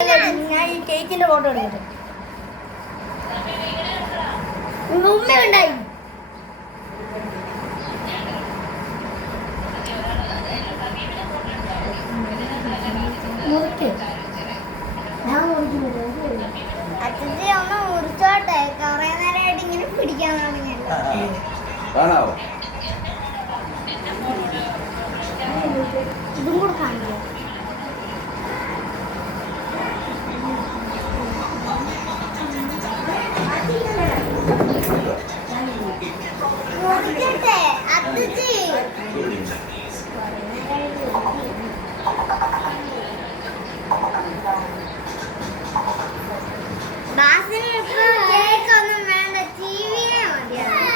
ഞാൻ ഈ കേക്കിന്റെ ഫോട്ടോ എടുക്കട്ടെ. ഉമ്മ ഉണ്ടായി. അച്ഛൻ ഒന്ന് മുറിച്ചോട്ടെ. കുറെ നേരമായിട്ട് ഇങ്ങനെ പിടിക്കാൻ തുടങ്ങിയല്ലോ. ഇതും കൂടെ കാണിക്കാം. മുറിക്കട്ടെ അച്ഛി. ബാസിന് ഇപ്പൊ കേക്കൊന്നും വേണ്ട, ടിവിയെ മതിയാണ്.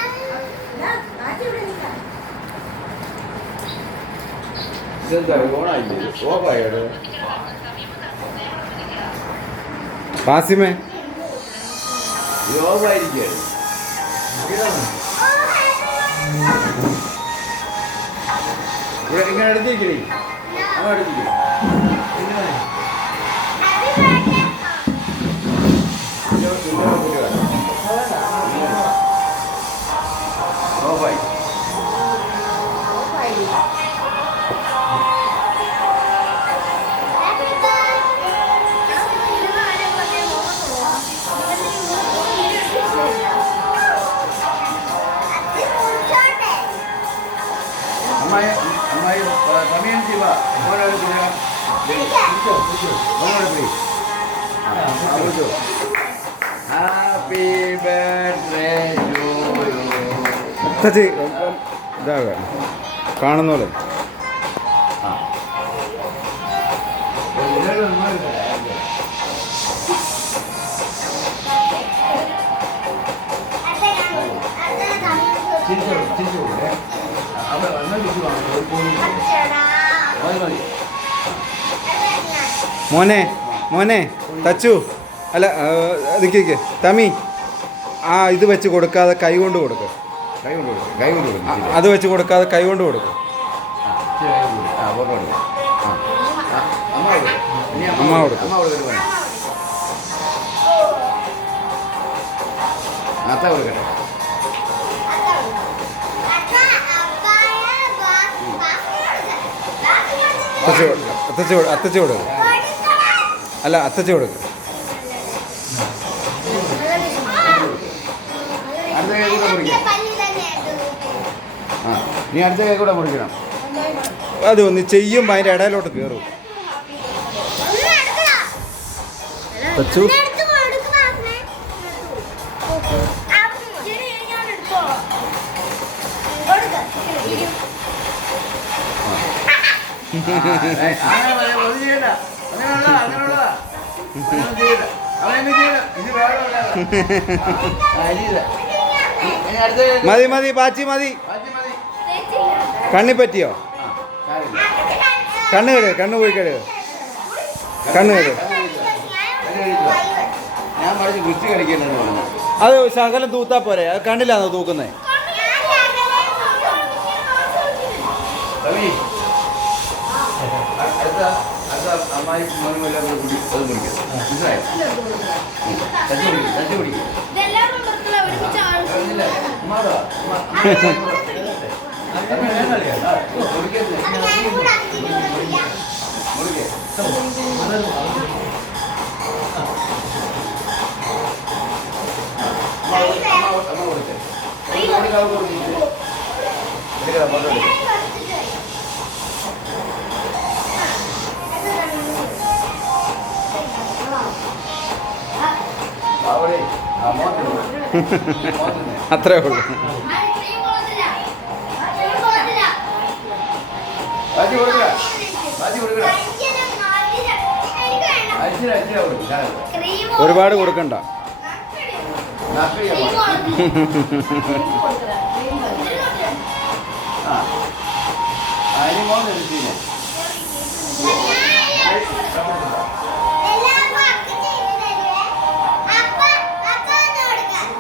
ബാസിമേ ഇങ്ങനെ എടുത്തിരിക്കണേ അങ്ങനെ എടുത്തിരിക്കും. ഓഫായി അമ്മായി അമ്മായി സമയം ചെയ്യുക ഹാപ്പി ബർത്ത്ഡേ ടു തച്ചി ഇതാകാം കാണുന്ന പോലെ. മോനെ മോനെ തച്ചു അല്ല നിൽക്ക് തമി ആ ഇത് വെച്ച് കൊടുക്കാതെ കൈ കൊണ്ട് കൊടുക്കുക. അത് വെച്ച് കൊടുക്കാതെ കൈ കൊണ്ട് കൊടുക്കും. അമ്മ കൊടുക്കും. അത്ത കൊടുക്കട്ടെ. അത്തച്ച കൊടുക്കും. അല്ല അത്തച്ച കൊടുക്കും. അടുത്ത കൈ കൂടെ മുറിക്കണം. നീ അടുത്ത കൈ കൂടെ മുറിക്കണം. അത് ഒന്ന് ചെയ്യുമ്പോൾ അതിൻ്റെ ഇടയിലോട്ട് കയറും. തച്ചു മതി മതി പാച്ചി മതി. കണ്ണി പറ്റിയോ? കണ്ണ് കഴുക, കണ്ണ് പോയി കഴുക, കണ്ണ് കഴുക. ഞാൻ പഠിച്ച് കുറ്റി കളിക്കണ്ടെന്ന് പറഞ്ഞു. അത് ശകലം തൂത്താ പോരെ, അത് കണ്ണിലാണോ തൂക്കുന്നത്? അമ്മായി മോനും എല്ലാം കൂടി അത് പിടിക്കും. മനസ്സിലായോ? തച്ചു പിടിക്കും. അത്രേ ഉള്ളൂ. ഒരുപാട് കൊടുക്കണ്ട.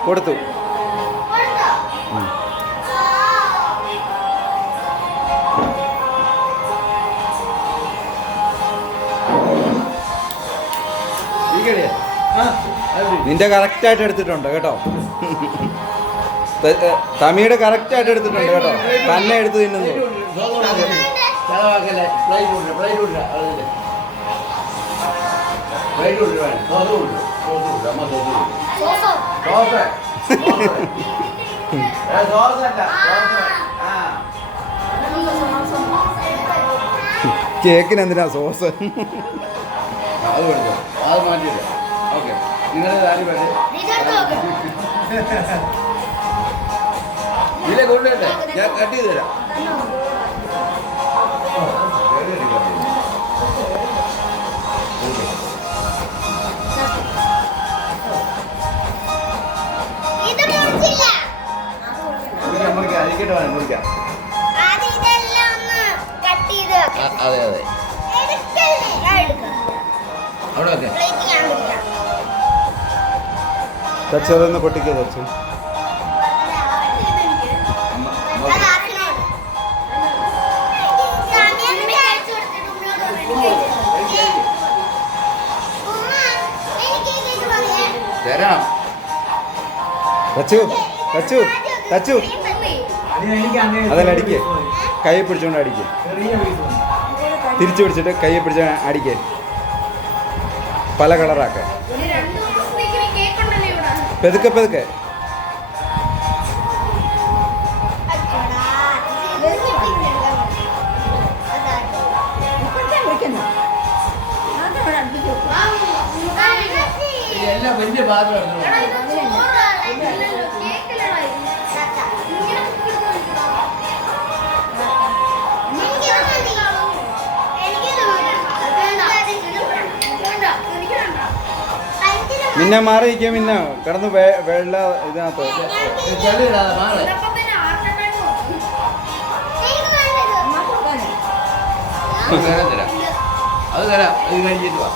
കൊടുത്തു. പിടിക്കടിയേ നിന്റെ കറക്റ്റായിട്ട് എടുത്തിട്ടുണ്ട് കേട്ടോ. തമിയുടെ കറക്റ്റായിട്ട് എടുത്തിട്ടുണ്ട് കേട്ടോ. തന്നെ എടുത്ത് തിന്നുന്നു. ചെലവാക്കല്ലേ പ്ലേറ്റ് വിടില്ല പ്ലേറ്റ് വിടില്ല അതില്ലേ പ്ലേറ്റ് വിടില്ല വേണം സോസ് വിടില്ല സോസ് വിടില്ല അമ്മ സോസ് വിടില്ല സോസോ സോസ് സോസല്ല സോസ് ആ കേക്കിന് എന്തിനാ സോസ്? അത് കൊടുത്തു അത് മാറ്റിയില്ല ഓക്കെ നിങ്ങളുടെ കാര്യം വേണ്ടേ ഇതെടുത്ത് നോക്ക്. ഇതിലെ കൊണ്ടുവരട്ടെ ഞാൻ കട്ട് ചെയ്ത് തരാം ഇത് മുറിച്ചില്ല. മുറിക്കാം അരിക്കട്ടെ വേണം മുറിക്കാം ആദ്യം ഇതെല്ലാം ഒന്ന് കട്ട് ചെയ്ത് വെക്കാം. അതെ അതെ എടുക്കല്ലേ? ഞാൻ എടുക്കാം. അവിടെ ഓക്കെ പ്ലേറ്റ് ഞാൻ പിടിക്കാം. തച്ചു അതൊന്ന് പൊട്ടിക്കുക തച്ചു. അത് ആക്കിനോട്. സമയം അയച്ചു കൊടുത്തിട്ട് ഉമ്മയോട് പറഞ്ഞു. ഉമ്മ, എനിക്ക് ഈ കേക്ക് മതിയേ. തരാം തച്ചു തച്ചു തച്ചു അതല്ല അടിക്കേ. കൈ പിടിച്ചോണ്ട് അടിക്കേ. തിരിച്ചു പിടിച്ചിട്ട് കൈ പിടിച്ച അടിക്കേ. പല കളറാക്ക. പെതുക്കെ പെതുക്കെ. അച്ചടാ, ഇത് എല്ലാം വലിയ പാത്രം എടുത്തു മിന്ന മാറി നിൽക്കുക. മിന്ന കിടന്ന് വെള്ള ഇതിനകത്ത്. ചെല്ലിടാതെ മാറി അത് തരാം അത് കഴിഞ്ഞിട്ട് വാ